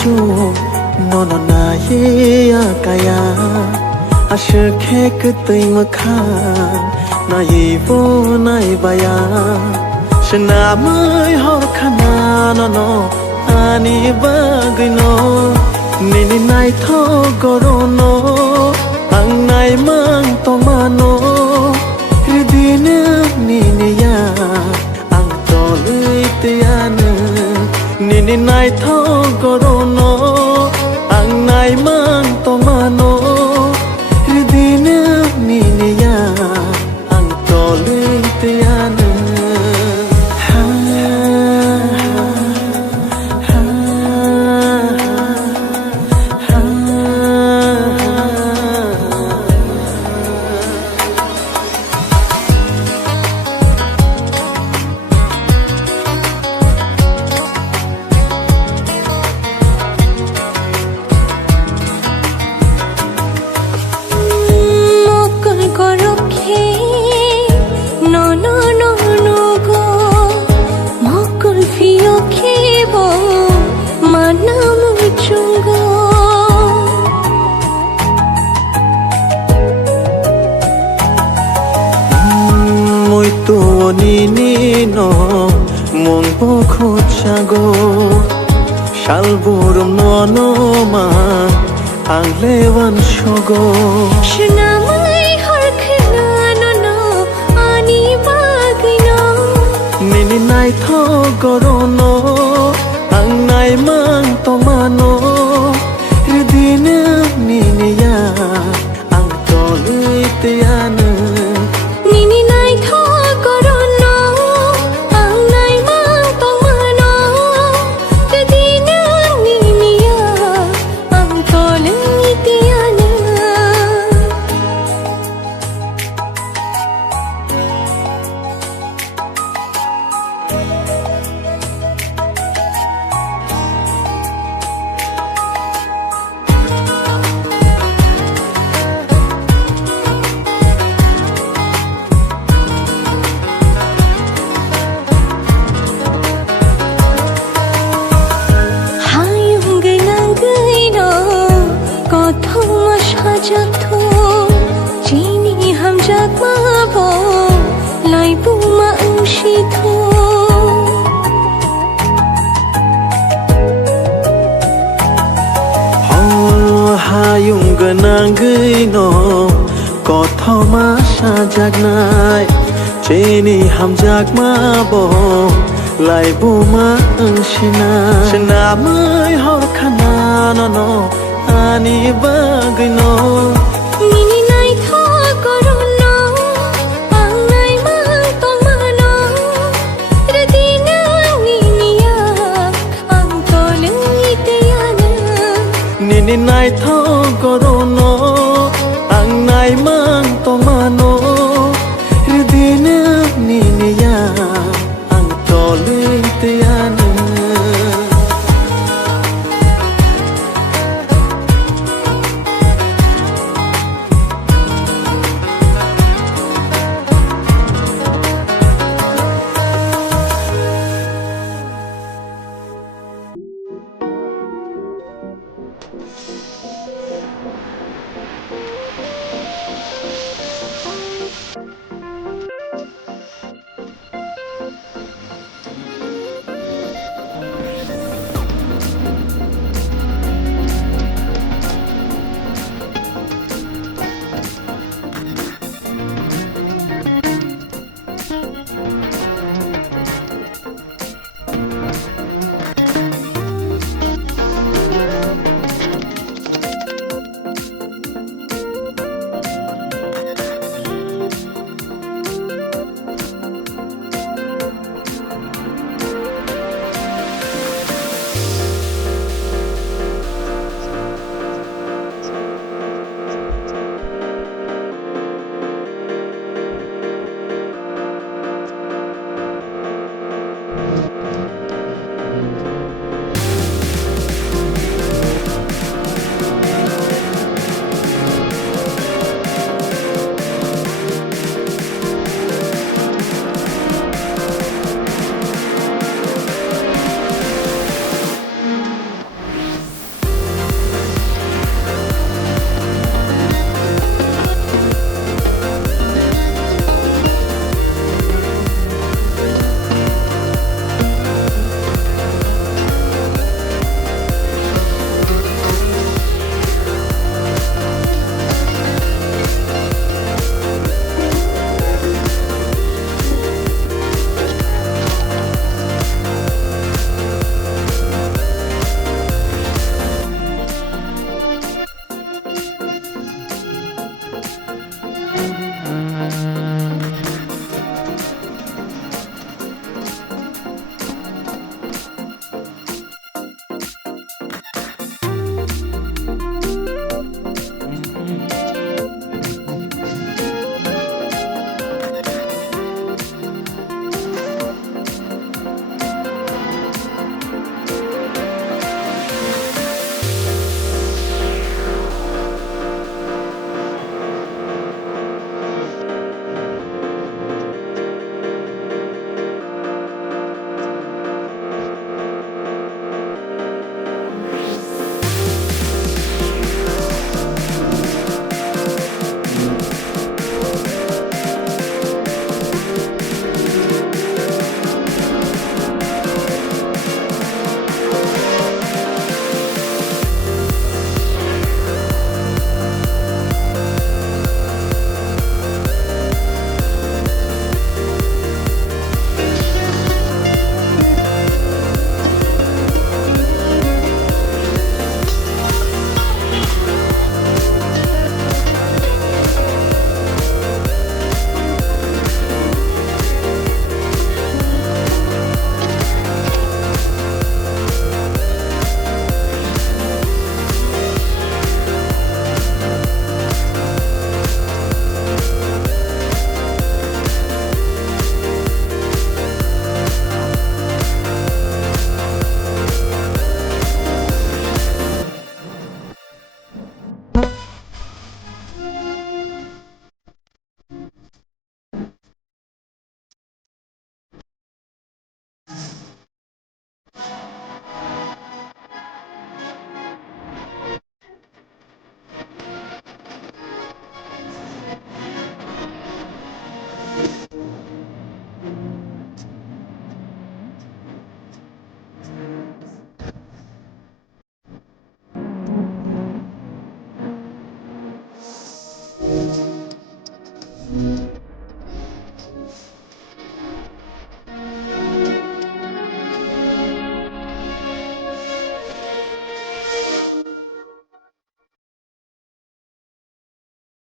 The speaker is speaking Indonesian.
chu nono na ye akaya ashe khek tui makha na ye vo na baya shna mai hor khana nono ani bagno nini nai tho gorono ang nai mang to mano hridina nini ya ang to luitiana nini nai tho gorono ang nai mang to mano hridina nini ya ang to luitiana nini no mon bokho chago shalburum no ma anglewan shogo shna mai har khana no ani bagino nini nai tho gorono ang nai mang to mano hridina nini ya ang to luitiana nini nai tho chini ham jak ma bo lai bu ma shi thu ho hayung ganang gei no ko thoma sa jak nai chini ham jak ma bo lai bu ma shina shna mai hor khana no ani bagno nini nai tho gorono ang nai mang to mano hridina nini ya ang to luitiana nini nai tho gorono ang nai mang to mano hridina nini ya ang to luitiana Thank